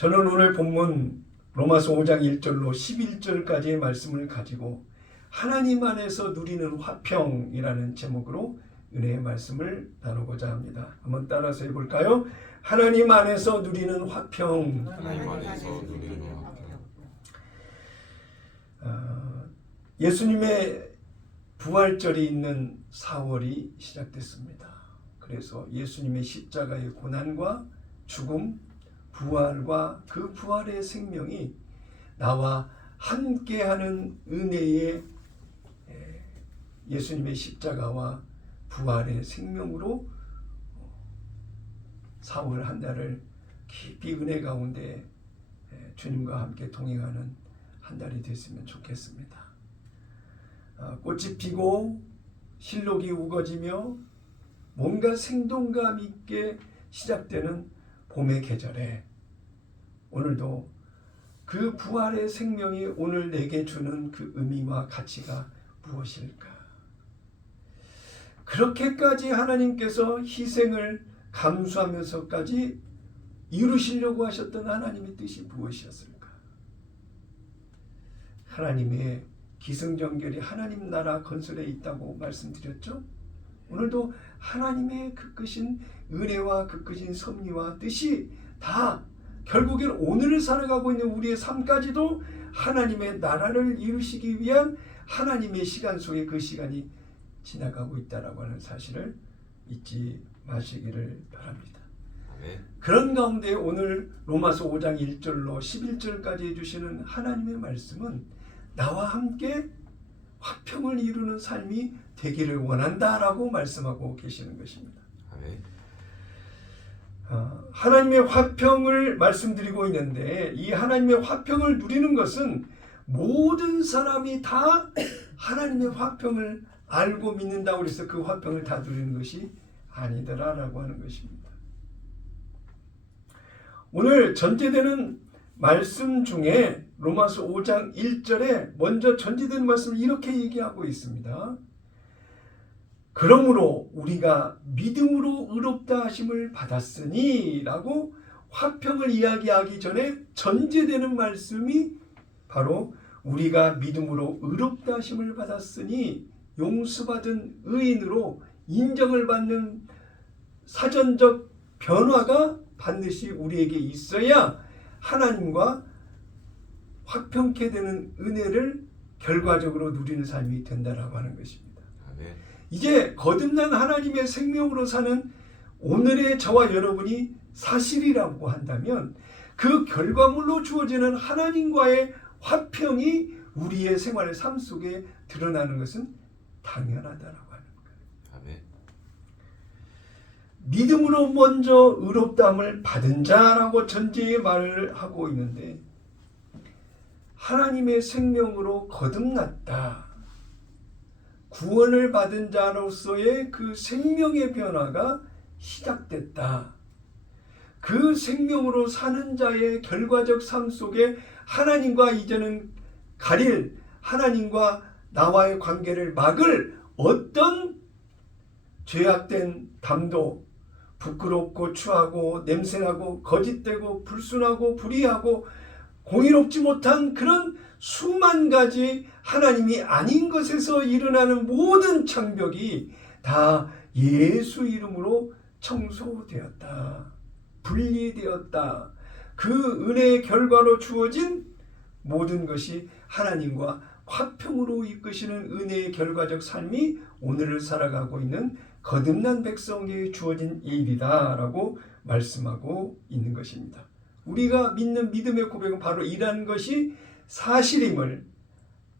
저는 오늘 본문 로마서 5장 1절로 11절까지의 말씀을 가지고 하나님 안에서 누리는 화평이라는 제목으로 은혜의 말씀을 나누고자 합니다. 한번 따라서 해볼까요? 하나님 안에서 누리는 화평. 하나님 안에서 누리는 화평. 예수님의 부활절이 있는 4월이 시작됐습니다. 그래서 예수님의 십자가의 고난과 죽음, 부활과 그 부활의 생명이 나와 함께하는 은혜의 예수님의 십자가와 부활의 생명으로 4월 한 달을 깊이 은혜 가운데 주님과 함께 동행하는 한 달이 됐으면 좋겠습니다. 꽃이 피고 실록이 우거지며 뭔가 생동감 있게 시작되는 봄의 계절에 오늘도 그 부활의 생명이 오늘 내게 주는 그 의미와 가치가 무엇일까? 그렇게까지 하나님께서 희생을 감수하면서까지 이루시려고 하셨던 하나님의 뜻이 무엇이었을까? 하나님의 기승전결이 하나님 나라 건설에 있다고 말씀드렸죠? 오늘도 하나님의 그 크신 은혜와 그 크신 섭리와 뜻이 다 결국엔 오늘을 살아가고 있는 우리의 삶까지도 하나님의 나라를 이루시기 위한 하나님의 시간 속에 그 시간이 지나가고 있다라고 하는 사실을 잊지 마시기를 바랍니다. 네. 그런 가운데 오늘 로마서 5장 1절로 11절까지 해주시는 하나님의 말씀은 나와 함께 화평을 이루는 삶이 되기를 원한다라고 말씀하고 계시는 것입니다. 네. 하나님의 화평을 말씀드리고 있는데 이 하나님의 화평을 누리는 것은 모든 사람이 다 하나님의 화평을 알고 믿는다고 해서 그 화평을 다 누리는 것이 아니더라라고 하는 것입니다. 오늘 전제되는 말씀 중에 로마서 5장 1절에 먼저 전제되는 말씀을 이렇게 얘기하고 있습니다. 그러므로 우리가 믿음으로 의롭다 하심을 받았으니 라고 화평을 이야기하기 전에 전제되는 말씀이 바로 우리가 믿음으로 의롭다 하심을 받았으니 용서받은 의인으로 인정을 받는 사전적 변화가 반드시 우리에게 있어야 하나님과 화평케 되는 은혜를 결과적으로 누리는 삶이 된다라고 하는 것입니다. 네. 이제 거듭난 하나님의 생명으로 사는 오늘의 저와 여러분이 사실이라고 한다면 그 결과물로 주어지는 하나님과의 화평이 우리의 생활의 삶 속에 드러나는 것은 당연하다라고 하는 거예요. 네. 믿음으로 먼저 의롭다함을 받은 자라고 전제의 말을 하고 있는데 하나님의 생명으로 거듭났다. 구원을 받은 자로서의 그 생명의 변화가 시작됐다. 그 생명으로 사는 자의 결과적 삶 속에 하나님과 이제는 가릴 하나님과 나와의 관계를 막을 어떤 죄악된 담도 부끄럽고 추하고 냄새나고 거짓되고 불순하고 불의하고 공의롭지 못한 그런 수만 가지 하나님이 아닌 것에서 일어나는 모든 장벽이 다 예수 이름으로 청소되었다. 분리되었다. 그 은혜의 결과로 주어진 모든 것이 하나님과 화평으로 이끄시는 은혜의 결과적 삶이 오늘을 살아가고 있는 거듭난 백성에게 주어진 일이다라고 말씀하고 있는 것입니다. 우리가 믿는 믿음의 고백은 바로 이러한 것이 사실임을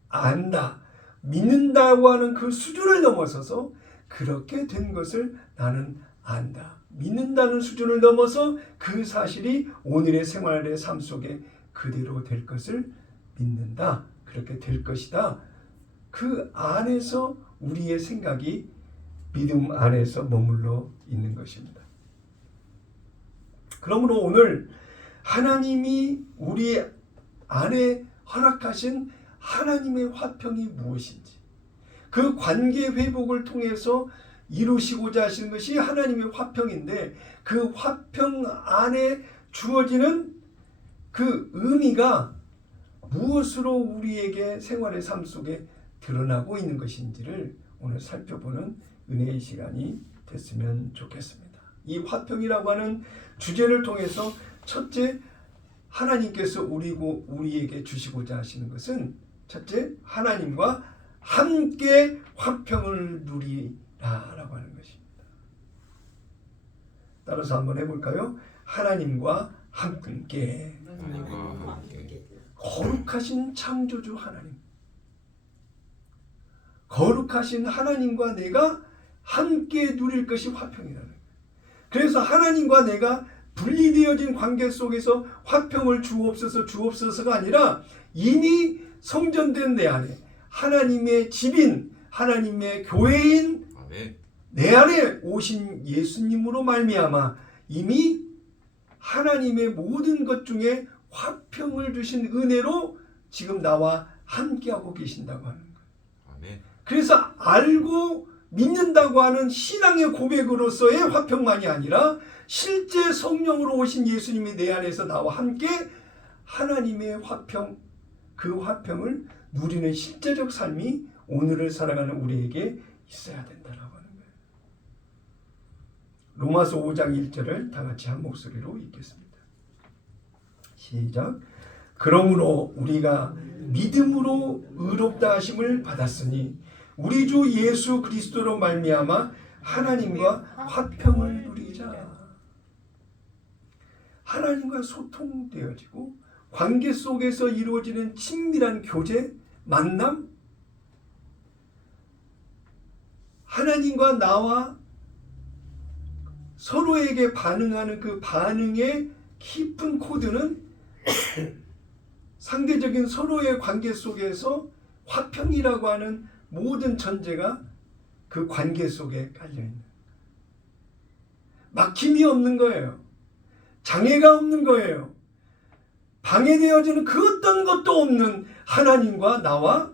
안다. 믿는다고 하는 그 수준을 넘어서서 그렇게 된 것을 나는 안다. 믿는다는 수준을 넘어서 그 사실이 오늘의 생활의 삶 속에 그대로 될 것을 믿는다. 그렇게 될 것이다. 그 안에서 우리의 생각이 믿음 안에서 머물러 있는 것입니다. 그러므로 오늘 하나님이 우리 안에 허락하신 하나님의 화평이 무엇인지 그 관계 회복을 통해서 이루시고자 하시는 것이 하나님의 화평인데 그 화평 안에 주어지는 그 의미가 무엇으로 우리에게 생활의 삶 속에 드러나고 있는 것인지를 오늘 살펴보는 은혜의 시간이 됐으면 좋겠습니다. 이 화평이라고 하는 주제를 통해서 첫째, 하나님께서 우리에게 주시고자 하시는 것은 첫째, 하나님과 함께 화평을 누리라라고 하는 것입니다. 따라서 한번 해볼까요? 하나님과 함께. 하나님과 함께. 거룩하신 창조주 하나님, 거룩하신 하나님과 내가 함께 누릴 것이 화평이라는 거예요. 그래서 하나님과 내가 분리되어진 관계 속에서 화평을 주옵소서가 아니라 이미 성전된 내 안에 하나님의 집인 하나님의 교회인 아멘. 내 안에 오신 예수님으로 말미암아 이미 하나님의 모든 것 중에 화평을 주신 은혜로 지금 나와 함께하고 계신다고 하는 거예요. 아멘. 그래서 알고 믿는다고 하는 신앙의 고백으로서의 화평만이 아니라 실제 성령으로 오신 예수님이 내 안에서 나와 함께 하나님의 화평, 그 화평을 누리는 실제적 삶이 오늘을 살아가는 우리에게 있어야 된다라고 하는 거예요. 로마서 5장 1절을 다 같이 한 목소리로 읽겠습니다. 시작. 그러므로 우리가 믿음으로 의롭다 하심을 받았으니 우리 주 예수 그리스도로 말미암아 하나님과 화평을 누리자. 하나님과 소통되어지고 관계 속에서 이루어지는 친밀한 교제, 만남, 하나님과 나와 서로에게 반응하는 그 반응의 깊은 코드는 상대적인 서로의 관계 속에서 화평이라고 하는 모든 전제가 그 관계 속에 깔려있는 거예요. 막힘이 없는 거예요. 장애가 없는 거예요. 방해되어지는 그 어떤 것도 없는 하나님과 나와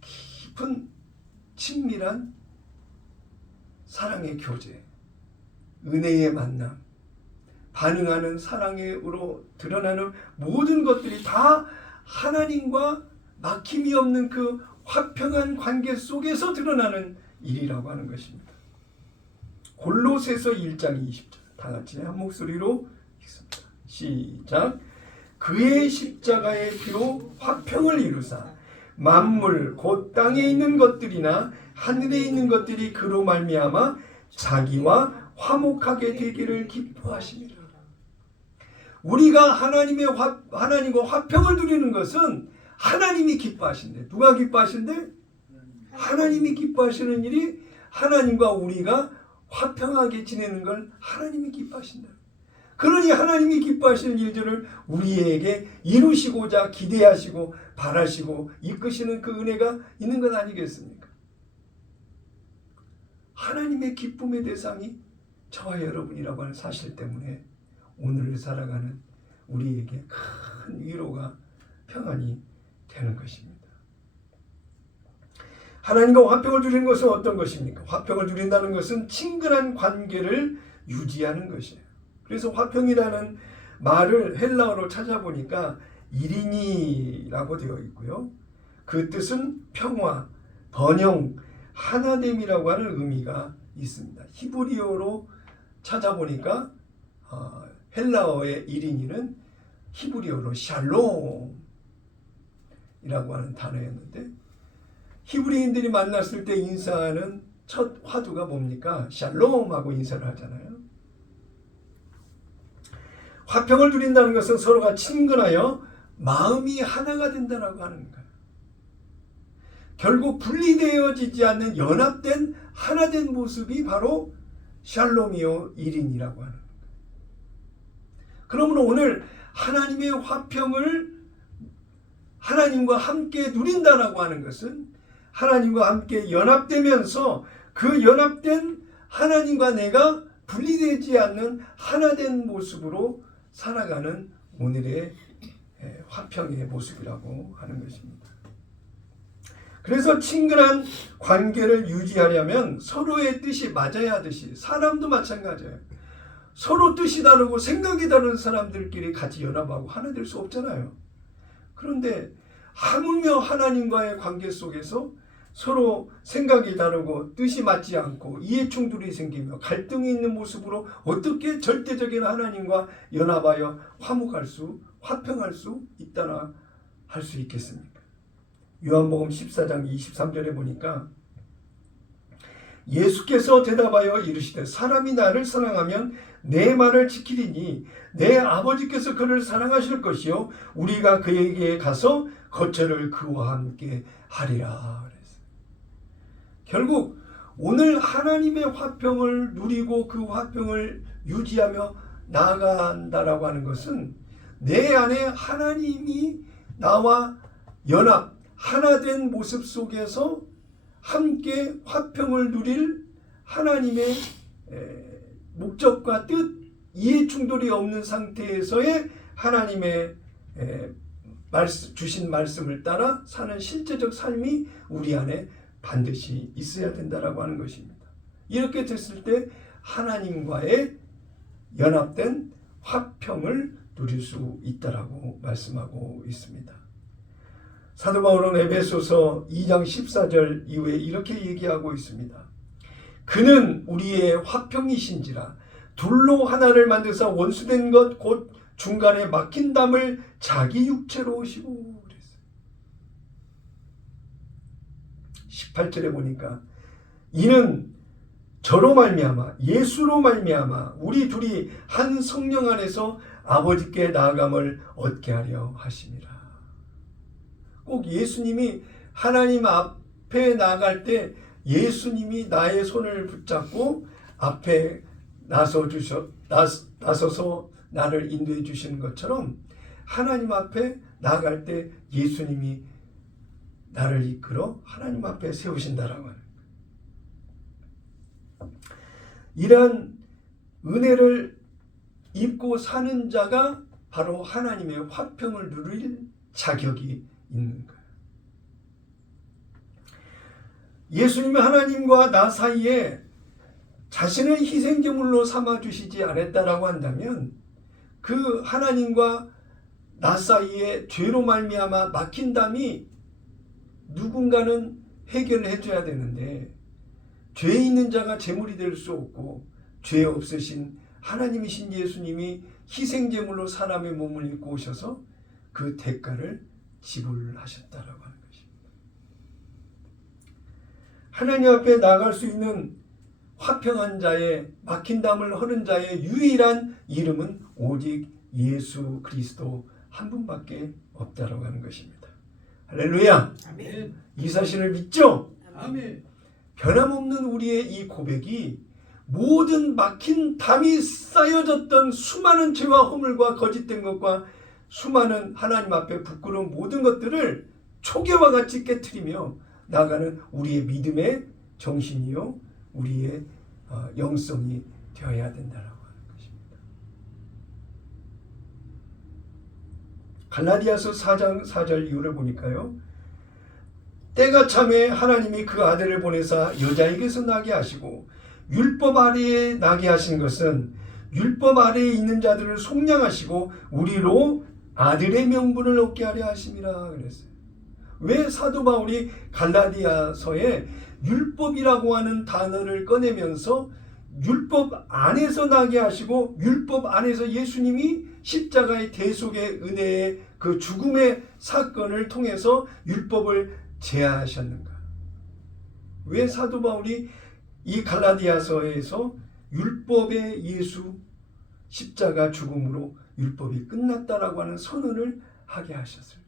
깊은 친밀한 사랑의 교제, 은혜의 만남, 반응하는 사랑으로 드러나는 모든 것들이 다 하나님과 막힘이 없는 그 화평한 관계 속에서 드러나는 일이라고 하는 것입니다. 골로새서 1장 20절 다 같이 한 목소리로 읽습니다. 시작. 그의 십자가의 피로 화평을 이루사 만물 곧 땅에 있는 것들이나 하늘에 있는 것들이 그로 말미암아 자기와 화목하게 되기를 기뻐하시니라. 우리가 하나님과 화평을 누리는 것은 하나님이 기뻐하신대. 누가 기뻐하신대? 하나님이 기뻐하시는 일이 하나님과 우리가 화평하게 지내는 걸 하나님이 기뻐하신다. 그러니 하나님이 기뻐하시는 일들을 우리에게 이루시고자 기대하시고 바라시고 이끄시는 그 은혜가 있는 것 아니겠습니까? 하나님의 기쁨의 대상이 저와 여러분이라고 하는 사실 때문에 오늘을 살아가는 우리에게 큰 위로가 평안이 되는 것입니다. 하나님과 화평을 누리는 것은 어떤 것입니까? 화평을 누린다는 것은 친근한 관계를 유지하는 것이에요. 그래서 화평이라는 말을 헬라어로 찾아보니까 이리니라고 되어 있고요. 그 뜻은 평화, 번영, 하나됨이라고 하는 의미가 있습니다. 히브리어로 찾아보니까 헬라어의 이리니는 히브리어로 샬롬이라고 하는 단어였는데 히브리인들이 만났을 때 인사하는 첫 화두가 뭡니까? 샬롬하고 인사를 하잖아요. 화평을 누린다는 것은 서로가 친근하여 마음이 하나가 된다라고 하는 거예요. 결국 분리되어지지 않는 연합된 하나된 모습이 바로 샬롬이요 일인이라고 하는 거예요. 그러므로 오늘 하나님의 화평을 하나님과 함께 누린다라고 하는 것은 하나님과 함께 연합되면서 그 연합된 하나님과 내가 분리되지 않는 하나된 모습으로 살아가는 오늘의 화평의 모습이라고 하는 것입니다. 그래서 친근한 관계를 유지하려면 서로의 뜻이 맞아야 하듯이 사람도 마찬가지예요. 서로 뜻이 다르고 생각이 다른 사람들끼리 같이 연합하고 하나 될 수 없잖아요. 그런데 하물며 하나님과의 관계 속에서 서로 생각이 다르고 뜻이 맞지 않고 이해 충돌이 생기며 갈등이 있는 모습으로 어떻게 절대적인 하나님과 연합하여 화평할 수 있다나 할 수 있겠습니까? 요한복음 14장 23절에 보니까 예수께서 대답하여 이르시되 사람이 나를 사랑하면 내 말을 지키리니 내 아버지께서 그를 사랑하실 것이요 우리가 그에게 가서 거처를 그와 함께 하리라. 결국 오늘 하나님의 화평을 누리고 그 화평을 유지하며 나아간다라고 하는 것은 내 안에 하나님이 나와 연합, 하나 된 모습 속에서 함께 화평을 누릴 하나님의 목적과 뜻, 이해 충돌이 없는 상태에서의 하나님의 주신 말씀을 따라 사는 실제적 삶이 우리 안에 반드시 있어야 된다라고 하는 것입니다. 이렇게 됐을 때 하나님과의 연합된 화평을 누릴 수 있다라고 말씀하고 있습니다. 사도 바울은 에베소서 2장 14절 이후에 이렇게 얘기하고 있습니다. 그는 우리의 화평이신지라 둘로 하나를 만드사 원수된 것 곧 중간에 막힌 담을 자기 육체로 오시고 그랬어요. 18절에 보니까 이는 저로 말미암아 예수로 말미암아 우리 둘이 한 성령 안에서 아버지께 나아감을 얻게 하려 하심이라. 꼭 예수님이 하나님 앞에 나아갈 때 예수님이 나의 손을 붙잡고 앞에 나서서 나를 인도해 주시는 것처럼 하나님 앞에 나아갈 때 예수님이 나를 이끌어 하나님 앞에 세우신다라고 하는 거예요. 이러한 은혜를 입고 사는 자가 바로 하나님의 화평을 누릴 자격이 있는 거예요. 예수님이 하나님과 나 사이에 자신을 희생제물로 삼아주시지 않았다라고 한다면 그 하나님과 나 사이에 죄로 말미암아 막힌 담이 누군가는 해결을 해줘야 되는데 죄 있는 자가 제물이 될 수 없고 죄 없으신 하나님이신 예수님이 희생제물로 사람의 몸을 입고 오셔서 그 대가를 지불하셨다라고 하는 것입니다. 하나님 앞에 나갈 수 있는 화평한 자의 막힌 담을 허는 자의 유일한 이름은 오직 예수 그리스도 한 분밖에 없다라고 하는 것입니다. 할렐루야. 아멘. 이 사실을 믿죠? 아멘. 변함없는 우리의 이 고백이 모든 막힌 담이 쌓여졌던 수많은 죄와 허물과 거짓된 것과 수많은 하나님 앞에 부끄러운 모든 것들을 초계와 같이 깨트리며 나아가는 우리의 믿음의 정신이요 우리의 영성이 되어야 된다라고 하는 것입니다. 갈라디아서 4장 4절 이후를 보니까요. 때가 참에 하나님이 그 아들을 보내사 여자에게서 나게 하시고 율법 아래에 나게 하신 것은 율법 아래에 있는 자들을 속량하시고 우리로 아들의 명분을 얻게 하려 하심이라 그랬어요. 왜 사도 바울이 갈라디아서에 율법이라고 하는 단어를 꺼내면서 율법 안에서 나게 하시고 율법 안에서 예수님이 십자가의 대속의 은혜의 그 죽음의 사건을 통해서 율법을 제하셨는가? 왜 사도 바울이 이 갈라디아서에서 율법의 예수 십자가 죽음으로 율법이 끝났다라고 하는 선언을 하게 하셨을까?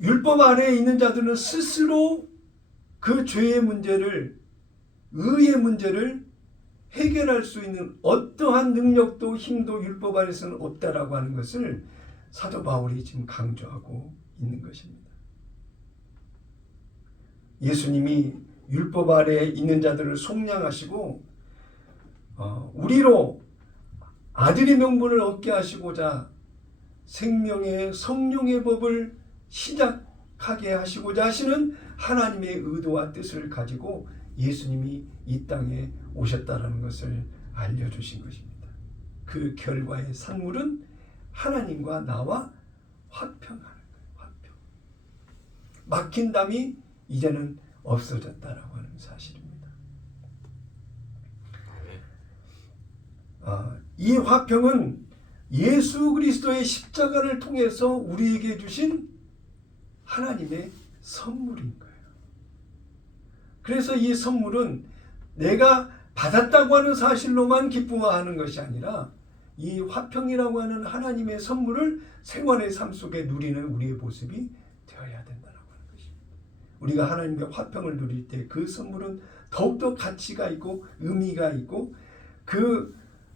율법 아래에 있는 자들은 스스로 그 죄의 문제를 의의 문제를 해결할 수 있는 어떠한 능력도 힘도 율법 안에서는 없다라고 하는 것을 사도 바울이 지금 강조하고 있는 것입니다. 예수님이 율법 아래에 있는 자들을 속량하시고 우리로 아들의 명분을 얻게 하시고자 생명의 성령의 법을 시작하게 하시고자 하시는 하나님의 의도와 뜻을 가지고 예수님이 이 땅에 오셨다라는 것을 알려주신 것입니다. 그 결과의 산물은 하나님과 나와 화평하는 거예요. 화평. 막힌 담이 이제는 없어졌다라고 하는 사실입니다. 이 화평은 예수 그리스도의 십자가를 통해서 우리에게 주신 하나님의 선물인 거예요. 그래서 이 선물은 내가 받았다고 하는 사실로만 기쁨하는 것이 아니라 이 화평이라고 하는 하나님의 선물을 생활의 삶 속에 누리는 우리의 모습이 되어야 된다고 하는 것입니다. 우리가 하나님의 화평을 누릴 때 그 선물은 더욱더 가치가 있고 의미가 있고 그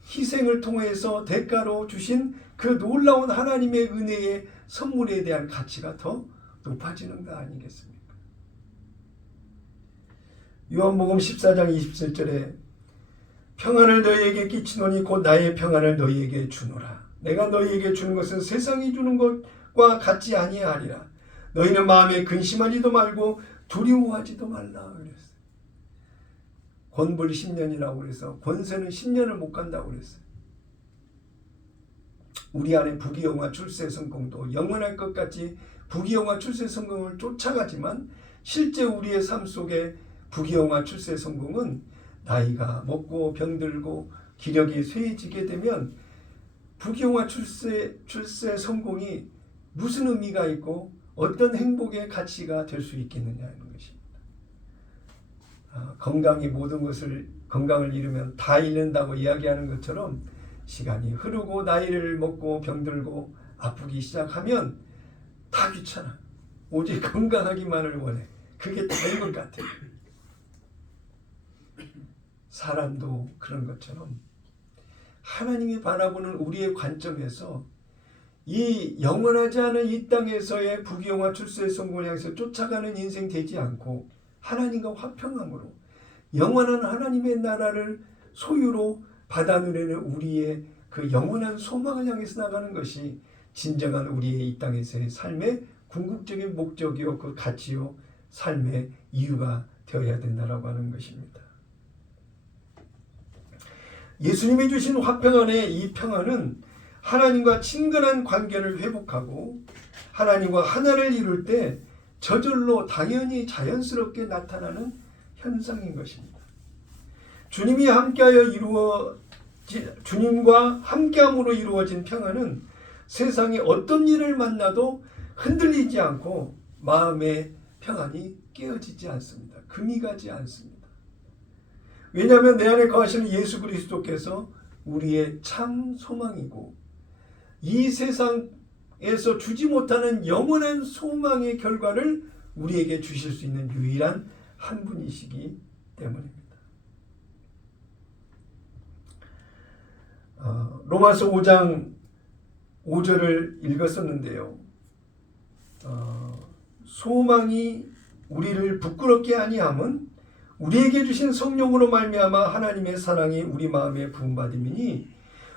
희생을 통해서 대가로 주신 그 놀라운 하나님의 은혜의 선물에 대한 가치가 더 높아지는 거 아니겠습니까? 요한복음 14장 27절에 평안을 너희에게 끼치노니 곧 나의 평안을 너희에게 주노라. 내가 너희에게 주는 것은 세상이 주는 것과 같지 아니하리라. 너희는 마음에 근심하지도 말고 두려워하지도 말라 그랬어요. 권불 10년이라고 그래서 권세는 10년을 못 간다고 그랬어요. 우리 안에 부귀영화 출세성공도 영원할 것 같이 부귀영화 출세성공을 쫓아가지만 실제 우리의 삶 속에 부귀영화 출세성공은 나이가 먹고 병들고 기력이 쇠해지게 되면 부귀영화 출세성공이 무슨 의미가 있고 어떤 행복의 가치가 될 수 있겠느냐는 것입니다. 건강이 모든 것을 건강을 잃으면 다 잃는다고 이야기하는 것처럼 시간이 흐르고 나이를 먹고 병들고 아프기 시작하면 다 귀찮아. 오직 건강하기만을 원해. 그게 다인 것 같아요. 사람도 그런 것처럼 하나님이 바라보는 우리의 관점에서 이 영원하지 않은 이 땅에서의 부귀영화 출세의 성공을 향해서 쫓아가는 인생 되지 않고 하나님과 화평함으로 영원한 하나님의 나라를 소유로 받아 누리는 우리의 그 영원한 소망을 향해서 나가는 것이 진정한 우리의 이 땅에서의 삶의 궁극적인 목적이요 그 가치요 삶의 이유가 되어야 된다라고 하는 것입니다. 예수님이 주신 화평 안에 이 평안은 하나님과 친근한 관계를 회복하고 하나님과 하나를 이룰 때 저절로 당연히 자연스럽게 나타나는 현상인 것입니다. 주님과 함께함으로 이루어진 평안은 세상에 어떤 일을 만나도 흔들리지 않고 마음의 평안이 깨어지지 않습니다. 금이 가지 않습니다. 왜냐하면 내 안에 거하시는 예수 그리스도께서 우리의 참 소망이고 이 세상에서 주지 못하는 영원한 소망의 결과를 우리에게 주실 수 있는 유일한 한 분이시기 때문입니다. 로마서 5장 5절을 읽었었는데요. 소망이 우리를 부끄럽게 아니함은 우리에게 주신 성령으로 말미암아 하나님의 사랑이 우리 마음에 부음받음이니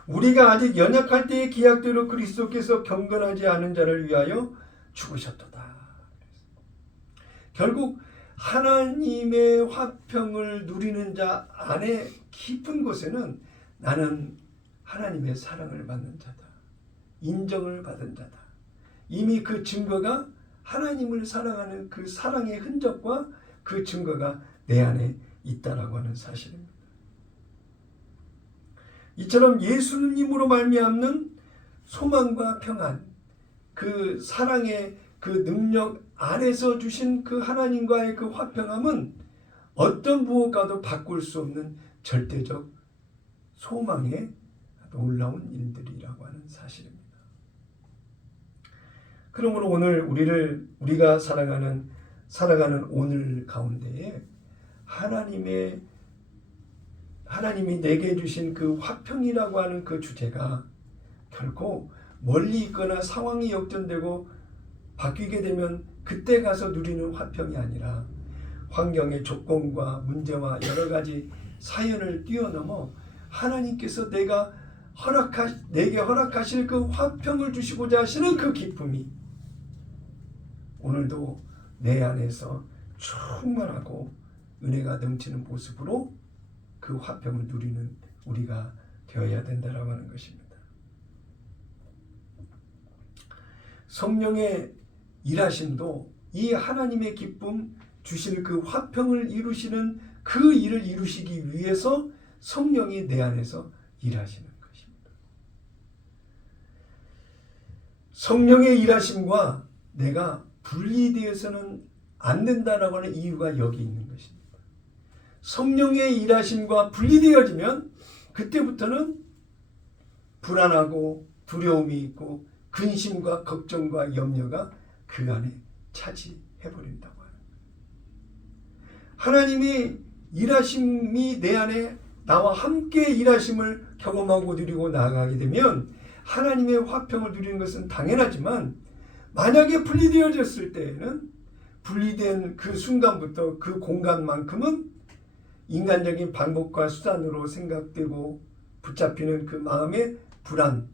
우리가 아직 연약할 때의 기약대로 그리스도께서 경건하지 않은 자를 위하여 죽으셨도다. 결국 하나님의 화평을 누리는 자 안에 깊은 곳에는 나는 하나님의 사랑을 받는 자다. 인정을 받은 자다. 이미 그 증거가 하나님을 사랑하는 그 사랑의 흔적과 그 증거가 내 안에 있다라고 하는 사실입니다. 이처럼 예수님으로 말미암는 소망과 평안, 그 사랑의 그 능력 안에서 주신 그 하나님과의 그 화평함은 어떤 무엇과도 바꿀 수 없는 절대적 소망의 놀라운 일들이라고 하는 사실입니다. 그러므로 오늘 우리가 살아가는 오늘 가운데에 하나님이 내게 주신 그 화평이라고 하는 그 주제가 결코 멀리 있거나 상황이 역전되고 바뀌게 되면 그때 가서 누리는 화평이 아니라 환경의 조건과 문제와 여러 가지 사연을 뛰어넘어 하나님께서 내게 허락하실 그 화평을 주시고자 하시는 그 기쁨이 오늘도 내 안에서 충만하고 은혜가 넘치는 모습으로 그 화평을 누리는 우리가 되어야 된다라고 하는 것입니다. 성령의 일하심도 이 하나님의 기쁨 주시는 그 화평을 이루시는 그 일을 이루시기 위해서 성령이 내 안에서 일하시는 것입니다. 성령의 일하심과 내가 분리되어서는 안 된다라고 하는 이유가 여기 있는 것입니다. 성령의 일하심과 분리되어지면 그때부터는 불안하고 두려움이 있고 근심과 걱정과 염려가 그 안에 차지해버린다고 하는 거예요. 하나님이 일하심이 내 안에 나와 함께 일하심을 경험하고 누리고 나아가게 되면 하나님의 화평을 누리는 것은 당연하지만 만약에 분리되어졌을 때에는 분리된 그 순간부터 그 공간만큼은 인간적인 방법과 수단으로 생각되고 붙잡히는 그 마음의 불안,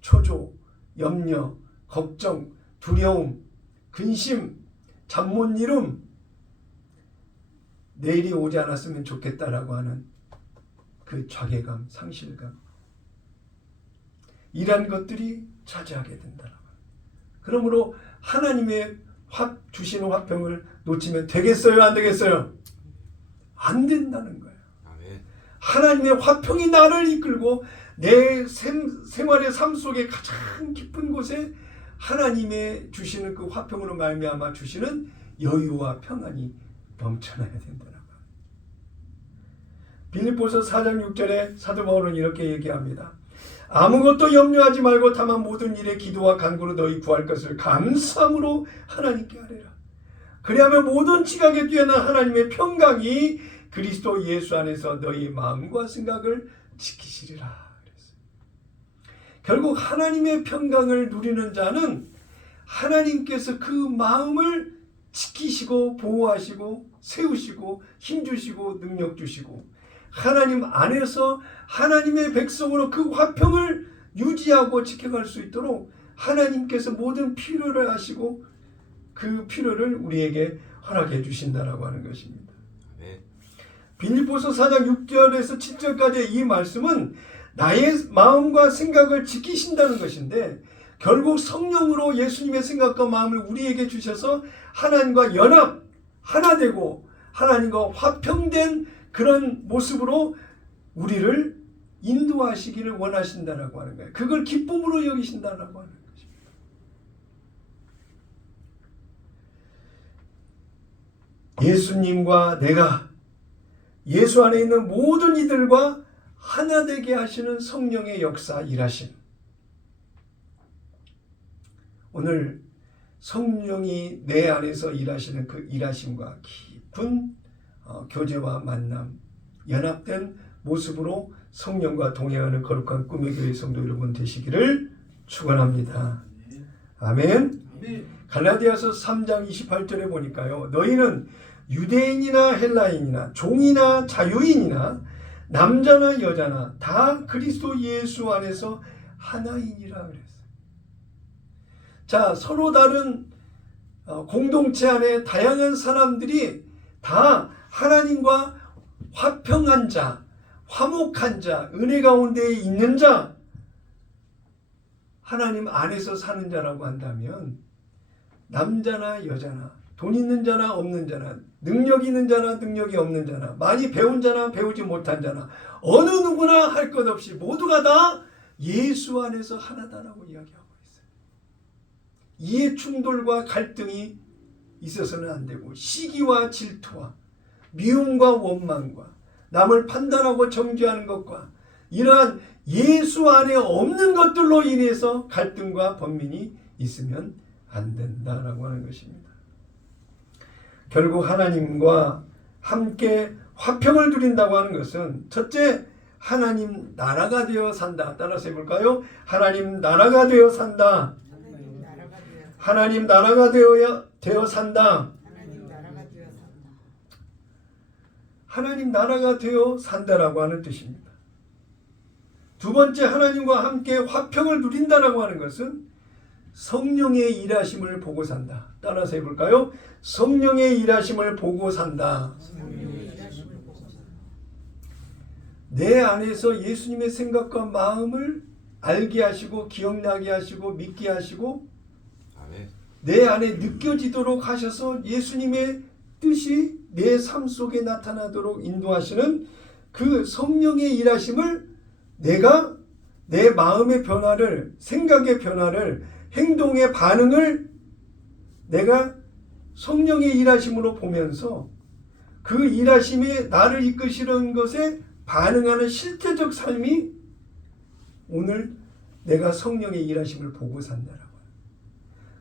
초조, 염려, 걱정, 두려움, 근심, 잠 못 이름, 내일이 오지 않았으면 좋겠다라고 하는 그 자괴감, 상실감, 이런 것들이 차지하게 된다. 그러므로 하나님의 주시는 화평을 놓치면 되겠어요? 안 되겠어요? 안 된다는 거예요. 아멘. 하나님의 화평이 나를 이끌고 내 생활의 삶 속에 가장 깊은 곳에 하나님의 주시는 그 화평으로 말미암아 주시는 여유와 평안이 넘쳐나야 된다는 거예요. 빌립보서 4장 6절에 사도 바울은 이렇게 얘기합니다. 아무것도 염려하지 말고 다만 모든 일에 기도와 간구로 너희 구할 것을 감사함으로 하나님께 아뢰라. 그리하면 모든 지각에 뛰어난 하나님의 평강이 그리스도 예수 안에서 너희 마음과 생각을 지키시리라. 그랬어요. 결국 하나님의 평강을 누리는 자는 하나님께서 그 마음을 지키시고 보호하시고 세우시고 힘주시고 능력 주시고 하나님 안에서 하나님의 백성으로 그 화평을 유지하고 지켜갈 수 있도록 하나님께서 모든 필요를 하시고 그 필요를 우리에게 허락해 주신다라고 하는 것입니다. 아멘. 빌립보서 4장 6절에서 7절까지의 이 말씀은 나의 마음과 생각을 지키신다는 것인데 결국 성령으로 예수님의 생각과 마음을 우리에게 주셔서 하나님과 연합, 하나 되고 하나님과 화평된 그런 모습으로 우리를 인도하시기를 원하신다라고 하는 거예요. 그걸 기쁨으로 여기신다라고 하는 것입니다. 예수님과 내가 예수 안에 있는 모든 이들과 하나 되게 하시는 성령의 역사 일하심. 오늘 성령이 내 안에서 일하시는 그 일하심과 깊은 교제와 만남, 연합된 모습으로 성령과 동행하는 거룩한 꿈의 교회 성도 여러분 되시기를 축원합니다. 아멘. 갈라디아서 3장 28절에 보니까요. 너희는 유대인이나 헬라인이나 종이나 자유인이나 남자나 여자나 다 그리스도 예수 안에서 하나이니라 그랬어요. 자, 서로 다른 공동체 안에 다양한 사람들이 다 하나님과 화평한 자, 화목한 자, 은혜 가운데 있는 자, 하나님 안에서 사는 자라고 한다면 남자나 여자나 돈 있는 자나 없는 자나 능력 있는 자나 능력이 없는 자나 많이 배운 자나 배우지 못한 자나 어느 누구나 할 것 없이 모두가 다 예수 안에서 하나다라고 이야기하고 있어요. 이해 충돌과 갈등이 있어서는 안 되고 시기와 질투와 미움과 원망과 남을 판단하고 정죄하는 것과 이러한 예수 안에 없는 것들로 인해서 갈등과 번민이 있으면 안 된다라고 하는 것입니다. 결국 하나님과 함께 화평을 누린다고 하는 것은 첫째, 하나님 나라가 되어 산다. 따라서 해볼까요? 하나님 나라가 되어 산다. 하나님 나라가 되어 산다. 하나님 나라가 되어 산다라고 하는 뜻입니다. 두 번째, 하나님과 함께 화평을 누린다라고 하는 것은 성령의 일하심을 보고 산다. 따라서 해볼까요? 성령의 일하심을 보고 산다. 내 안에서 예수님의 생각과 마음을 알게 하시고 기억나게 하시고 믿게 하시고 아멘. 내 안에 느껴지도록 하셔서 예수님의 뜻이 내 삶 속에 나타나도록 인도하시는 그 성령의 일하심을 내가 내 마음의 변화를, 생각의 변화를, 행동의 반응을 내가 성령의 일하심으로 보면서 그 일하심에 나를 이끄시는 것에 반응하는 실제적 삶이 오늘 내가 성령의 일하심을 보고 산다라고.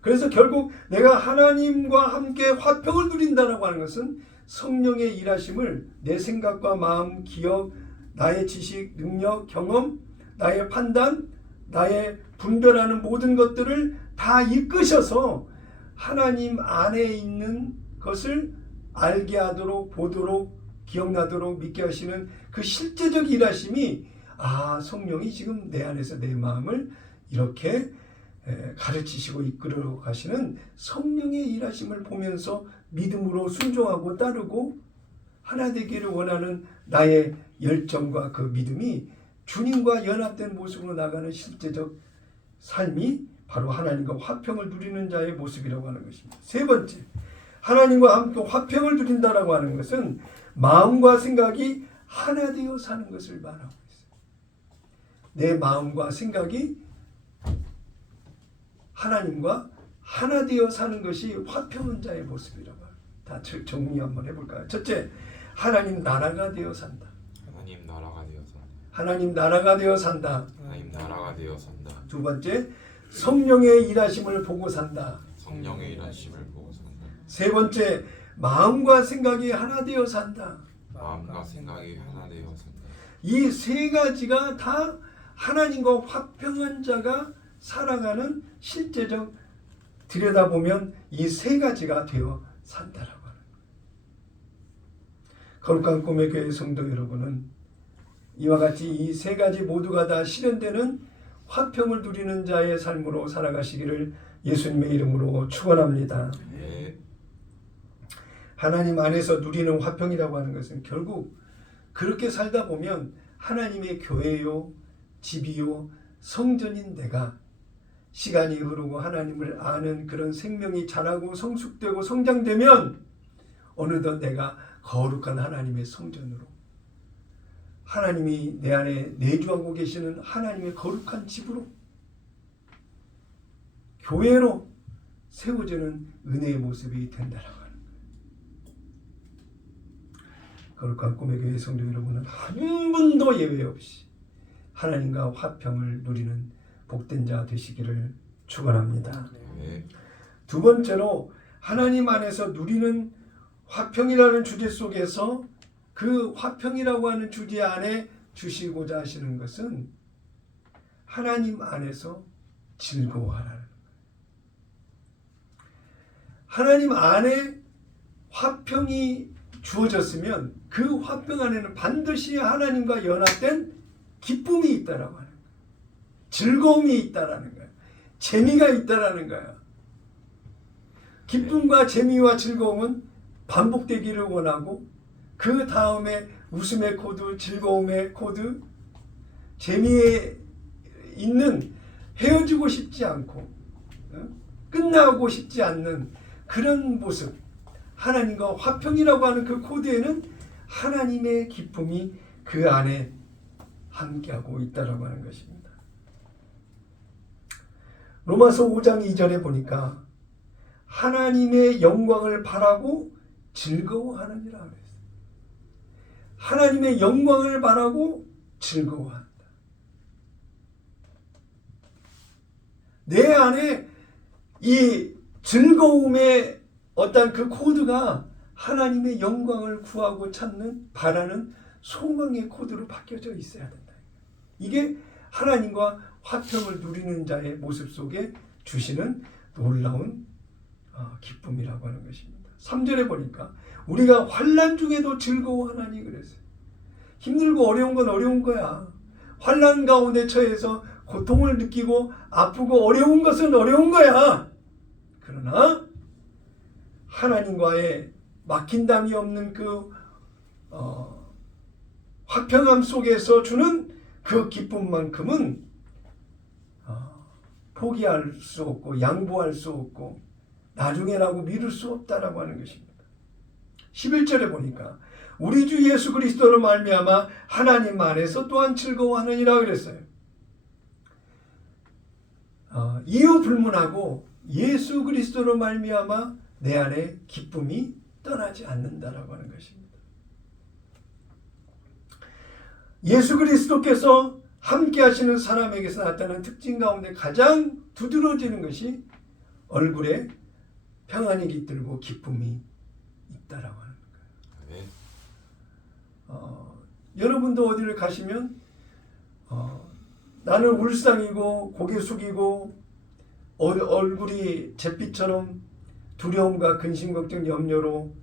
그래서 결국 내가 하나님과 함께 화평을 누린다라고 하는 것은 성령의 일하심을 내 생각과 마음, 기억, 나의 지식, 능력, 경험, 나의 판단, 나의 분별하는 모든 것들을 다 이끄셔서 하나님 안에 있는 것을 알게 하도록, 보도록, 기억나도록, 믿게 하시는 그 실제적 일하심이 성령이 지금 내 안에서 내 마음을 이렇게 가르치시고 이끌어 가시는 성령의 일하심을 보면서 믿음으로 순종하고 따르고 하나 되기를 원하는 나의 열정과 그 믿음이 주님과 연합된 모습으로 나가는 실제적 삶이 바로 하나님과 화평을 누리는 자의 모습이라고 하는 것입니다. 세 번째, 하나님과 함께 화평을 누린다라고 하는 것은 마음과 생각이 하나 되어 사는 것을 말하고 있어요. 내 마음과 생각이 하나님과 하나 되어 사는 것이 화평한 자의 모습이라고 합니다. 다 정리 한번 해볼까요? 첫째, 하나님 나라가 되어 산다. 하나님 나라가 되어 산다. 하나님 나라가 되어 산다. 하나님 나라가 되어 산다. 두 번째, 성령의 일하심을 보고 산다. 성령의 일하심을 보고 산다. 세 번째, 마음과 생각이 하나 되어 산다. 마음과 생각이 하나 되어 산다. 이 세 가지가 다 하나님과 화평한 자가 살아가는 실제적 들여다보면 이 세 가지가 되어 산다라고 하는 거예요. 거룩한 꿈의 교회 성도 여러분은 이와 같이 이 세 가지 모두가 다 실현되는 화평을 누리는 자의 삶으로 살아가시기를 예수님의 이름으로 축원합니다. 네. 하나님 안에서 누리는 화평이라고 하는 것은 결국 그렇게 살다 보면 하나님의 교회요, 집이요, 성전인 내가 시간이 흐르고 하나님을 아는 그런 생명이 자라고 성숙되고 성장되면 어느덧 내가 거룩한 하나님의 성전으로 하나님이 내 안에 내주하고 계시는 하나님의 거룩한 집으로 교회로 세워지는 은혜의 모습이 된다라고 하는 거예요. 거룩한 꿈의 교회 성도 여러분은 한 분도 예외 없이 하나님과 화평을 누리는 복된 자 되시기를 축원합니다. 네. 두 번째로 하나님 안에서 누리는 화평이라는 주제 속에서 그 화평이라고 하는 주제 안에 주시고자 하시는 것은 하나님 안에서 즐거워하라는 거예요. 하나님 안에 화평이 주어졌으면 그 화평 안에는 반드시 하나님과 연합된 기쁨이 있다라고 하는 거예요. 즐거움이 있다라는 거예요. 재미가 있다라는 거예요. 기쁨과 재미와 즐거움은 반복되기를 원하고 그 다음에 웃음의 코드, 즐거움의 코드, 재미에 있는 헤어지고 싶지 않고 끝나고 싶지 않는 그런 모습, 하나님과 화평이라고 하는 그 코드에는 하나님의 기쁨이 그 안에 함께하고 있다라고 하는 것입니다. 로마서 5장 2절에 보니까 하나님의 영광을 바라고 즐거워하느니라 그랬어요. 하나님의 영광을 바라고 즐거워한다. 내 안에 이 즐거움의 어떤 그 코드가 하나님의 영광을 구하고 찾는 바라는 소망의 코드로 바뀌어져 있어야 된다. 이게 하나님과 화평을 누리는 자의 모습 속에 주시는 놀라운 기쁨이라고 하는 것입니다. 3절에 보니까 우리가 환난 중에도 즐거워하나니 그랬어요. 힘들고 어려운 건 어려운 거야. 환난 가운데 처해서 고통을 느끼고 아프고 어려운 것은 어려운 거야. 그러나 하나님과의 막힌담이 없는 그 화평함 속에서 주는 그 기쁨만큼은 포기할 수 없고 양보할 수 없고 나중에라고 미룰 수 없다라고 하는 것입니다. 11절에 보니까 우리 주 예수 그리스도로 말미암아 하나님 안에서 또한 즐거워하느니라 그랬어요. 이유 불문하고 예수 그리스도로 말미암아 내 안에 기쁨이 떠나지 않는다라고 하는 것입니다. 예수 그리스도께서 함께 하시는 사람에게서 나타나는 특징 가운데 가장 두드러지는 것이 얼굴에 평안이 깃들고 기쁨이 있다라고 하는 거예요. 여러분도 어디를 가시면 나는 울상이고 고개 숙이고 얼굴이 잿빛처럼 두려움과 근심, 걱정, 염려로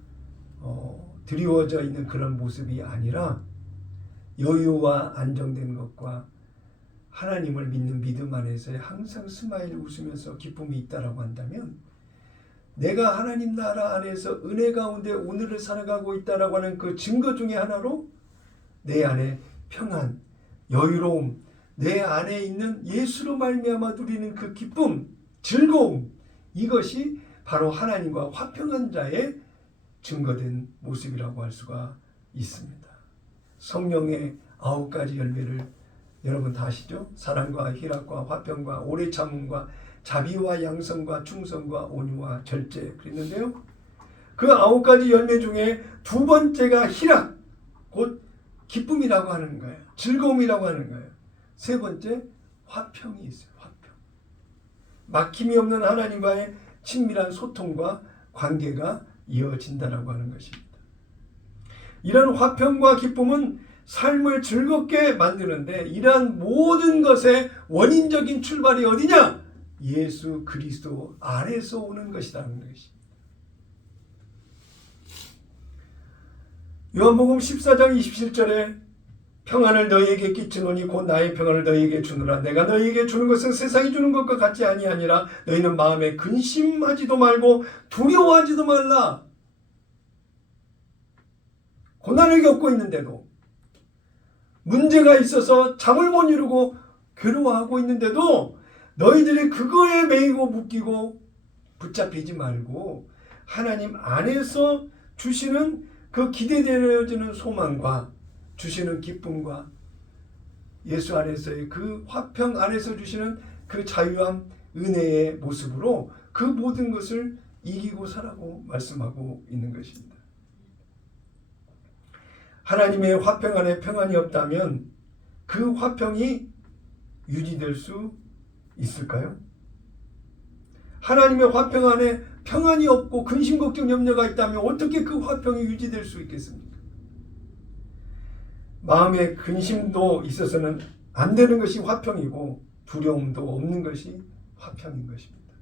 드리워져 있는 그런 모습이 아니라 여유와 안정된 것과 하나님을 믿는 믿음 안에서 항상 스마일 웃으면서 기쁨이 있다라고 한다면 내가 하나님 나라 안에서 은혜 가운데 오늘을 살아가고 있다라고 하는 그 증거 중에 하나로 내 안에 평안, 여유로움, 내 안에 있는 예수로 말미암아 누리는 그 기쁨, 즐거움, 이것이 바로 하나님과 화평한 자의 증거된 모습이라고 할 수가 있습니다. 성령의 9가지 열매를 여러분 다 아시죠? 사랑과 희락과 화평과 오래 참음과 자비와 양성과 충성과 온유와 절제 그랬는데요. 그 9가지 열매 중에 두 번째가 희락, 곧 기쁨이라고 하는 거예요. 즐거움이라고 하는 거예요. 세 번째 화평이 있어요. 화평. 막힘이 없는 하나님과의 친밀한 소통과 관계가 이어진다라고 하는 것입니다. 이런 화평과 기쁨은 삶을 즐겁게 만드는데 이러한 모든 것의 원인적인 출발이 어디냐? 예수 그리스도 안에서 오는 것이라는 것입니다. 요한복음 14장 27절에 평안을 너희에게 끼치노니 곧 나의 평안을 너희에게 주노라. 내가 너희에게 주는 것은 세상이 주는 것과 같지 아니하니라. 너희는 마음에 근심하지도 말고 두려워하지도 말라. 고난을 겪고 있는데도 문제가 있어서 잠을 못 이루고 괴로워하고 있는데도 너희들이 그거에 매이고 묶이고 붙잡히지 말고 하나님 안에서 주시는 그 기대되어지는 소망과 주시는 기쁨과 예수 안에서의 그 화평 안에서 주시는 그 자유함 은혜의 모습으로 그 모든 것을 이기고 살라고 말씀하고 있는 것입니다. 하나님의 화평 안에 평안이 없다면 그 화평이 유지될 수 있을까요? 하나님의 화평 안에 평안이 없고 근심, 걱정, 염려가 있다면 어떻게 그 화평이 유지될 수 있겠습니까? 마음의 근심도 있어서는 안 되는 것이 화평이고 두려움도 없는 것이 화평인 것입니다.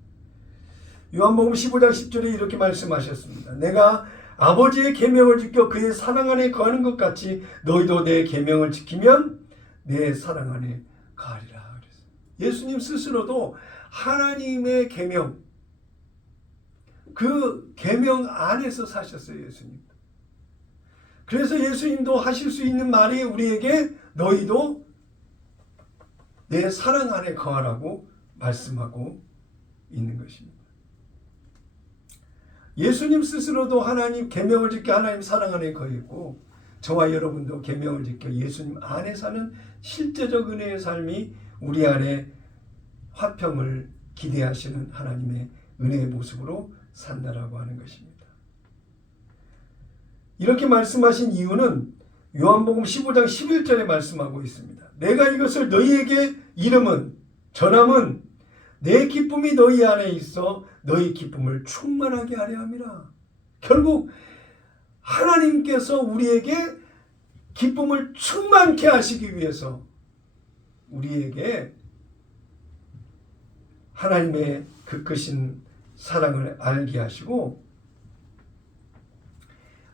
요한복음 15장 10절에 이렇게 말씀하셨습니다. 내가 아버지의 계명을 지켜 그의 사랑 안에 거하는 것 같이 너희도 내 계명을 지키면 내 사랑 안에 거하리라. 예수님 스스로도 하나님의 계명, 그 계명 안에서 사셨어요. 예수님. 그래서 예수님도 하실 수 있는 말이 우리에게 너희도 내 사랑 안에 거하라고 말씀하고 있는 것입니다. 예수님 스스로도 하나님 계명을 지켜 하나님 사랑 안에 거했고 저와 여러분도 계명을 지켜 예수님 안에 사는 실제적 은혜의 삶이 우리 안에 화평을 기대하시는 하나님의 은혜의 모습으로 산다라고 하는 것입니다. 이렇게 말씀하신 이유는 요한복음 15장 11절에 말씀하고 있습니다. 내가 이것을 너희에게 전함은 내 기쁨이 너희 안에 있어 너희 기쁨을 충만하게 하려 함이라. 결국 하나님께서 우리에게 기쁨을 충만케 하시기 위해서 우리에게 하나님의 그 크신 사랑을 알게 하시고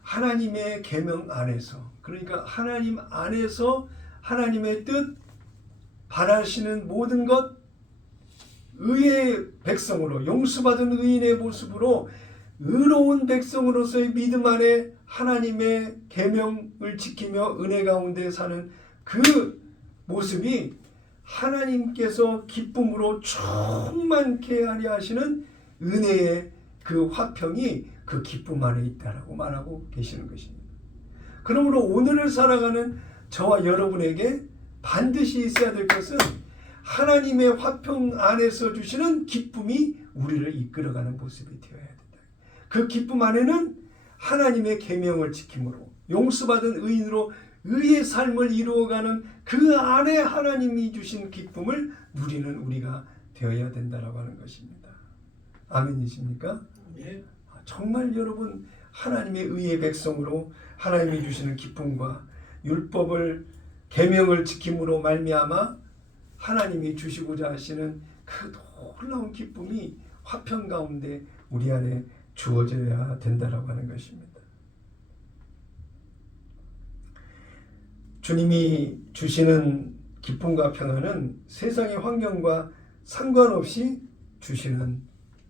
하나님의 계명 안에서, 그러니까 하나님 안에서 하나님의 뜻 바라시는 모든 것 의의 백성으로 용서받은 의인의 모습으로 의로운 백성으로서의 믿음 안에 하나님의 계명을 지키며 은혜 가운데 사는 그 모습이 하나님께서 기쁨으로 충만케 하려 하시는 은혜의 그 화평이 그 기쁨 안에 있다라고 말하고 계시는 것입니다. 그러므로 오늘을 살아가는 저와 여러분에게 반드시 있어야 될 것은 하나님의 화평 안에서 주시는 기쁨이 우리를 이끌어가는 모습이 되어야 된다. 그 기쁨 안에는 하나님의 계명을 지킴으로 용서받은 의인으로 의의 삶을 이루어가는 그 안에 하나님이 주신 기쁨을 누리는 우리가 되어야 된다라고 하는 것입니다. 아멘이십니까? 예. 정말 여러분 하나님의 의의 백성으로 하나님이 주시는 기쁨과 율법을 계명을 지킴으로 말미암아 하나님이 주시고자 하시는 그 놀라운 기쁨이 화평 가운데 우리 안에 주어져야 된다라고 하는 것입니다. 주님이 주시는 기쁨과 평안은 세상의 환경과 상관없이 주시는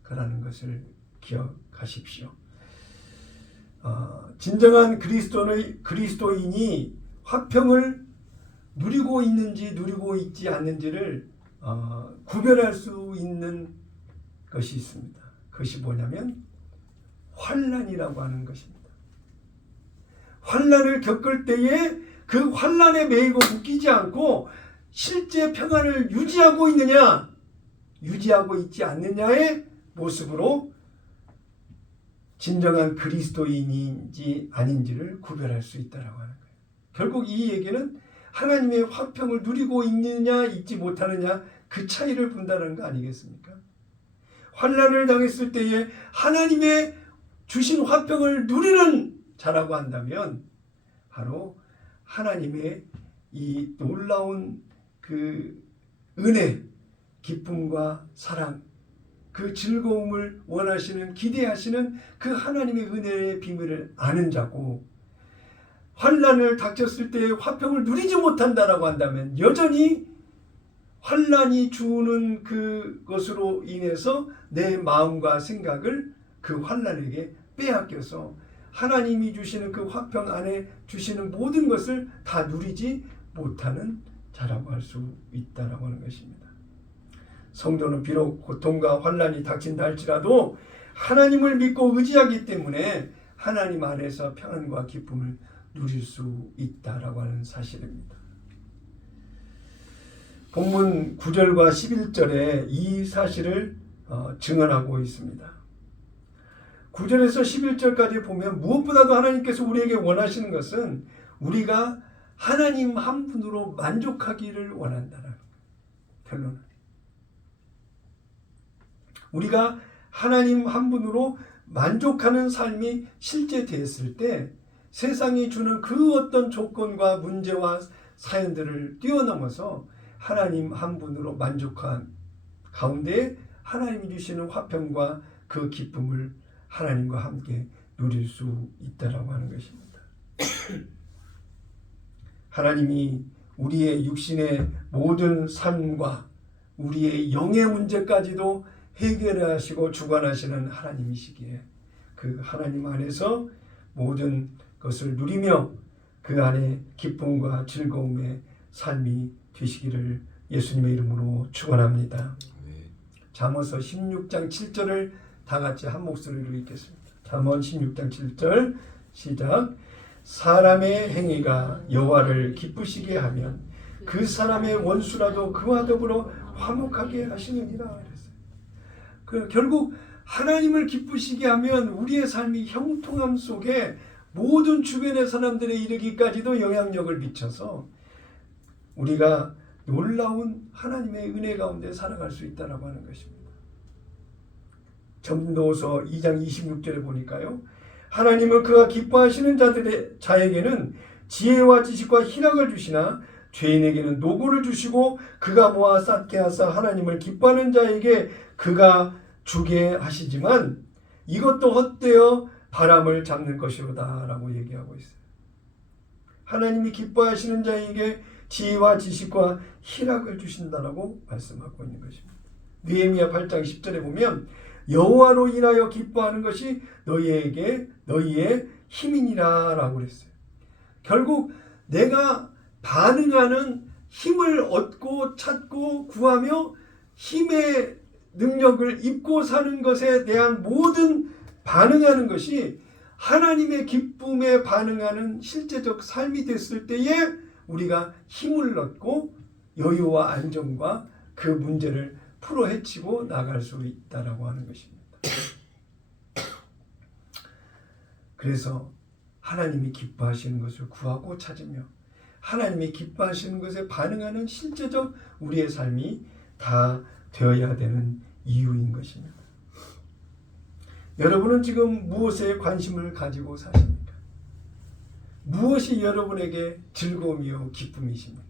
거라는 것을 기억하십시오. 진정한 그리스도인이 화평을 누리고 있는지 누리고 있지 않는지를 구별할 수 있는 것이 있습니다. 그것이 뭐냐면 환난이라고 하는 것입니다. 환난을 겪을 때에 그 환난에 매이고 묶이지 않고 실제 평안을 유지하고 있느냐 유지하고 있지 않느냐의 모습으로 진정한 그리스도인인지 아닌지를 구별할 수 있다라고 하는 거예요. 결국 이 얘기는 하나님의 화평을 누리고 있느냐 있지 못하느냐 그 차이를 본다는 거 아니겠습니까? 환난을 당했을 때에 하나님의 주신 화평을 누리는 자라고 한다면 바로 하나님의 이 놀라운 그 은혜, 기쁨과 사랑, 그 즐거움을 원하시는 기대하시는 그 하나님의 은혜의 비밀을 아는 자고 환난을 닥쳤을 때 화평을 누리지 못한다라고 한다면 여전히 환난이 주는 그것으로 인해서 내 마음과 생각을 그 환난에게 빼앗겨서 하나님이 주시는 그 화평 안에 주시는 모든 것을 다 누리지 못하는 자라고 할 수 있다라고 하는 것입니다. 성도는 비록 고통과 환난이 닥친다 할지라도 하나님을 믿고 의지하기 때문에 하나님 안에서 평안과 기쁨을 누릴 수 있다라고 하는 사실입니다. 본문 9절과 11절에 이 사실을 증언하고 있습니다. 9절에서 11절까지 보면 무엇보다도 하나님께서 우리에게 원하시는 것은 우리가 하나님 한 분으로 만족하기를 원한다는 결론은 우리가 하나님 한 분으로 만족하는 삶이 실제 됐을 때 세상이 주는 그 어떤 조건과 문제와 사연들을 뛰어넘어서 하나님 한 분으로 만족한 가운데 하나님이 주시는 화평과 그 기쁨을 하나님과 함께 누릴 수 있다라고 하는 것입니다. 하나님이 우리의 육신의 모든 삶과 우리의 영의 문제까지도 해결하시고 주관하시는 하나님이시기에 그 하나님 안에서 모든 것을 누리며 그 안에 기쁨과 즐거움의 삶이 되시기를 예수님의 이름으로 축원합니다. 잠언서 16장 7절을 다 같이 한 목소리로 읽겠습니다. 잠언 16장 7절 시작. 사람의 행위가 여호와를 기쁘시게 하면 그 사람의 원수라도 그와 더불어 화목하게 하시느니라. 결국 하나님을 기쁘시게 하면 우리의 삶이 형통함 속에 모든 주변의 사람들에 이르기까지도 영향력을 미쳐서 우리가 놀라운 하나님의 은혜 가운데 살아갈 수 있다라고 하는 것입니다. 전도서 2장 26절에 보니까요. 하나님은 그가 기뻐하시는 자에게는 지혜와 지식과 희락을 주시나 죄인에게는 노고를 주시고 그가 모아 쌓게 하사 하나님을 기뻐하는 자에게 그가 주게 하시지만 이것도 헛되어 바람을 잡는 것이로다 라고 얘기하고 있어요. 하나님이 기뻐하시는 자에게 지혜와 지식과 희락을 주신다라고 말씀하고 있는 것입니다. 느헤미야 8장 10절에 보면 여호와로 인하여 기뻐하는 것이 너희의 힘이니라 라고 그랬어요. 결국 내가 반응하는 힘을 얻고 찾고 구하며 힘의 능력을 입고 사는 것에 대한 모든 반응하는 것이 하나님의 기쁨에 반응하는 실제적 삶이 됐을 때에 우리가 힘을 얻고 여유와 안정과 그 문제를 풀어 헤치고 나갈 수 있다라고 하는 것입니다. 그래서 하나님이 기뻐하시는 것을 구하고 찾으며 하나님이 기뻐하시는 것에 반응하는 실제적 우리의 삶이 다 되어야 되는 이유인 것입니다. 여러분은 지금 무엇에 관심을 가지고 사십니까? 무엇이 여러분에게 즐거움이요 기쁨이십니까?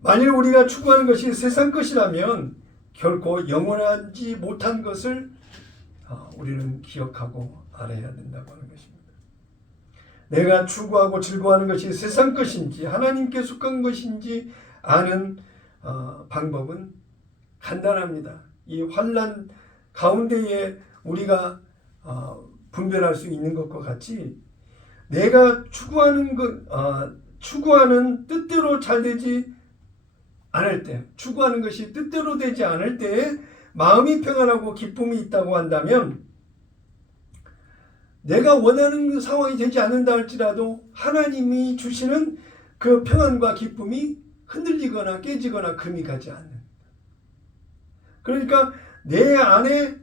만일 우리가 추구하는 것이 세상 것이라면 결코 영원하지 못한 것을 우리는 기억하고 알아야 된다고 하는 것입니다. 내가 추구하고 즐거워하는 것이 세상 것인지 하나님께 속한 것인지 아는 방법은 간단합니다. 이 환난 가운데에 우리가 분별할 수 있는 것과 같이 내가 추구하는 뜻대로 잘 되지 않을 때, 추구하는 것이 뜻대로 되지 않을 때에 마음이 평안하고 기쁨이 있다고 한다면 내가 원하는 상황이 되지 않는다 할지라도 하나님이 주시는 그 평안과 기쁨이 흔들리거나 깨지거나 금이 가지 않는. 그러니까 내 안에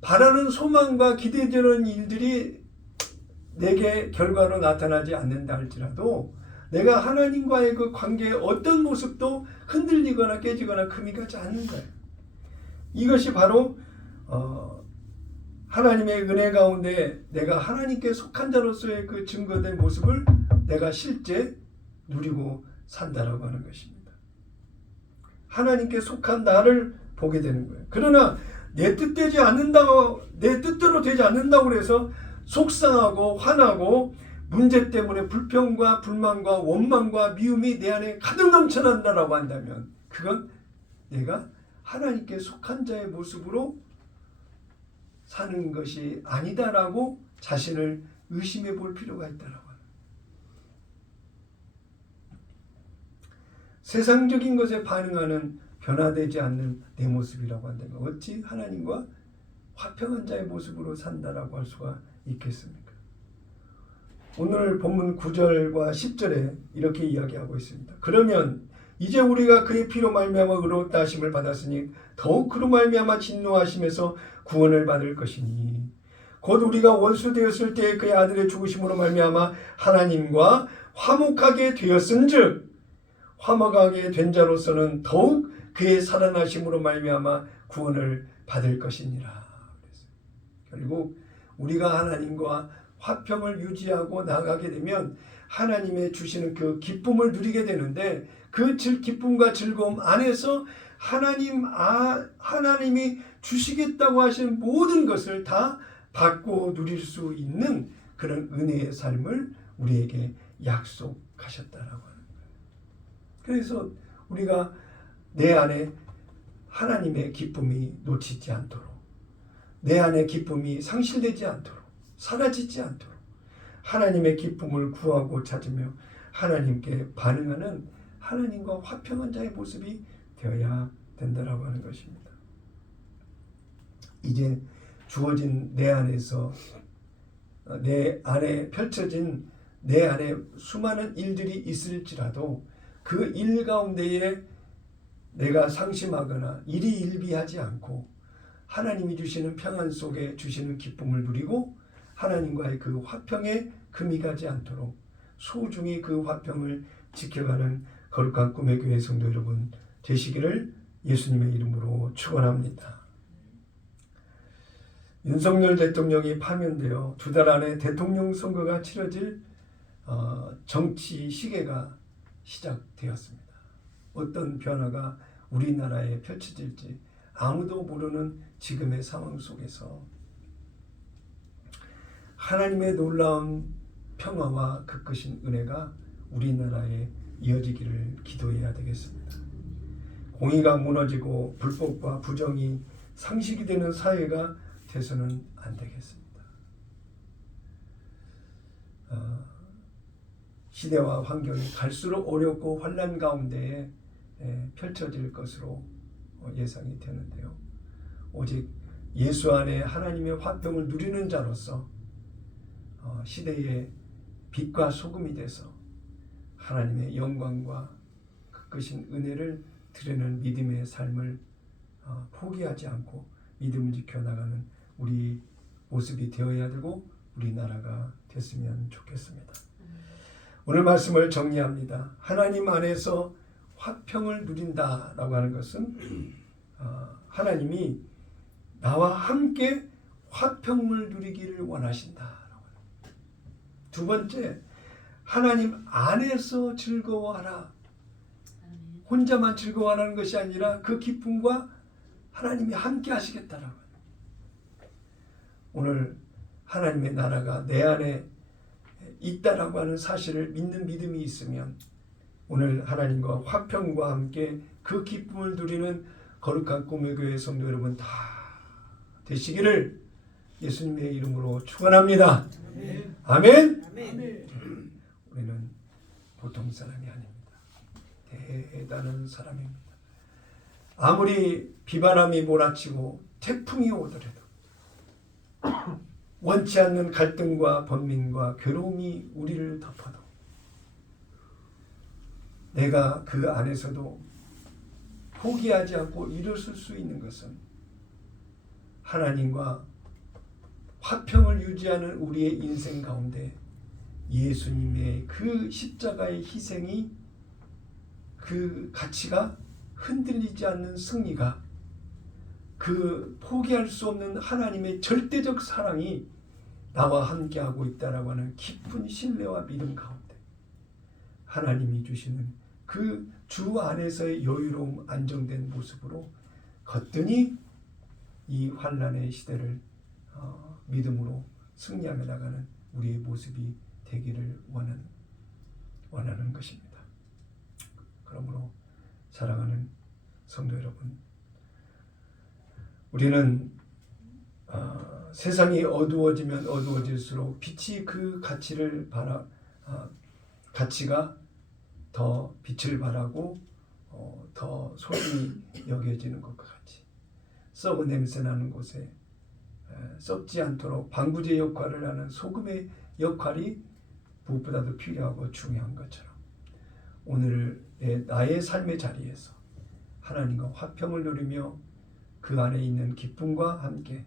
바라는 소망과 기대되는 일들이 내게 결과로 나타나지 않는다 할지라도 내가 하나님과의 그 관계의 어떤 모습도 흔들리거나 깨지거나 금이 가지 않는 거예요. 이것이 바로 하나님의 은혜 가운데 내가 하나님께 속한 자로서의 그 증거된 모습을 내가 실제 누리고 산다라고 하는 것입니다. 하나님께 속한 나를 보게 되는 거예요. 그러나 내 뜻대로 되지 않는다고 해서 속상하고 화나고 문제 때문에 불평과 불만과 원망과 미움이 내 안에 가득 넘쳐난다라고 한다면 그건 내가 하나님께 속한 자의 모습으로 사는 것이 아니다라고 자신을 의심해 볼 필요가 있다라고 합니다. 세상적인 것에 반응하는 변화되지 않는 내 모습이라고 한다면 어찌 하나님과 화평한 자의 모습으로 산다라고 할 수가 있겠습니까? 오늘 본문 9절과 10절에 이렇게 이야기하고 있습니다. 그러면 이제 우리가 그의 피로 말미암아 의롭다 하심을 받았으니 더욱 그로 말미암아 진노하심에서 구원을 받을 것이니 곧 우리가 원수 되었을 때 그의 아들의 죽으심으로 말미암아 하나님과 화목하게 되었은즉 화목하게 된 자로서는 더욱 그의 살아나심으로 말미암아 구원을 받을 것이니라. 결국 우리가 하나님과 화평을 유지하고 나가게 되면 하나님의 주시는 그 기쁨을 누리게 되는데 그 기쁨과 즐거움 안에서 하나님이 주시겠다고 하신 모든 것을 다 받고 누릴 수 있는 그런 은혜의 삶을 우리에게 약속하셨다라고 하는 거예요. 그래서 우리가 내 안에 하나님의 기쁨이 놓치지 않도록 내 안에 기쁨이 상실되지 않도록 사라지지 않도록 하나님의 기쁨을 구하고 찾으며 하나님께 반응하는 하나님과 화평한 자의 모습이 되어야 된다라고 하는 것입니다. 이제 주어진 내 안에서 내 안에 펼쳐진 내 안에 수많은 일들이 있을지라도 그 일 가운데에 내가 상심하거나 일희일비하지 않고 하나님이 주시는 평안 속에 주시는 기쁨을 누리고 하나님과의 그 화평에 금이 가지 않도록 소중히 그 화평을 지켜가는 거룩한 꿈의 교회 성도 여러분 되시기를 예수님의 이름으로 축원합니다. 윤석열 대통령이 파면되어 2달 안에 대통령 선거가 치러질 정치 시계가 시작되었습니다. 어떤 변화가 우리나라에 펼쳐질지 아무도 모르는 지금의 상황 속에서 하나님의 놀라운 평화와 극크신 은혜가 우리나라에 이어지기를 기도해야 되겠습니다. 공의가 무너지고 불법과 부정이 상식이 되는 사회가 돼서는 안 되겠습니다. 시대와 환경이 갈수록 어렵고 환난 가운데에 펼쳐질 것으로 예상이 되는데요. 오직 예수 안에 하나님의 화평을 누리는 자로서 시대의 빛과 소금이 돼서 하나님의 영광과 그 크신 은혜를 드리는 믿음의 삶을 포기하지 않고 믿음을 지켜나가는 우리 모습이 되어야 되고 우리나라가 됐으면 좋겠습니다. 오늘 말씀을 정리합니다. 하나님 안에서 화평을 누린다라고 하는 것은 하나님이 나와 함께 화평을 누리기를 원하신다라고 합니다. 두 번째, 하나님 안에서 즐거워하라. 혼자만 즐거워하는 것이 아니라 그 기쁨과 하나님이 함께 하시겠다라고 합니다. 오늘 하나님의 나라가 내 안에 있다라고 하는 사실을 믿는 믿음이 있으면 오늘 하나님과 화평과 함께 그 기쁨을 누리는 거룩한 꿈의 교회 성도 여러분 다 되시기를 예수님의 이름으로 축원합니다. 아멘. 우리는 보통 사람이 아닙니다. 대단한 사람입니다. 아무리 비바람이 몰아치고 태풍이 오더라도 원치 않는 갈등과 번민과 괴로움이 우리를 덮어도 내가 그 안에서도 포기하지 않고 일어설 수 있는 것은 하나님과 화평을 유지하는 우리의 인생 가운데 예수님의 그 십자가의 희생이 그 가치가 흔들리지 않는 승리가 그 포기할 수 없는 하나님의 절대적 사랑이 나와 함께하고 있다라고 하는 깊은 신뢰와 믿음 가운데 하나님이 주시는 그 주 안에서의 여유로움 안정된 모습으로 거뜬히 이 환난의 시대를 믿음으로 승리하며 나가는 우리의 모습이 되기를 원하는 것입니다. 그러므로 사랑하는 성도 여러분, 우리는 세상이 어두워지면 어두워질수록 빛이 그 가치가 더 빛을 발하고 더 소중히 여겨지는 것과 같이 썩은 냄새 나는 곳에 썩지 않도록 방부제 역할을 하는 소금의 역할이 무엇보다도 필요하고 중요한 것처럼 오늘의 나의 삶의 자리에서 하나님과 화평을 누리며 그 안에 있는 기쁨과 함께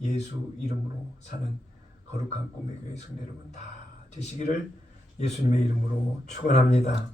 예수 이름으로 사는 거룩한 꿈의 교회 성도 여러분 다 되시기를 예수님의 이름으로 축원합니다.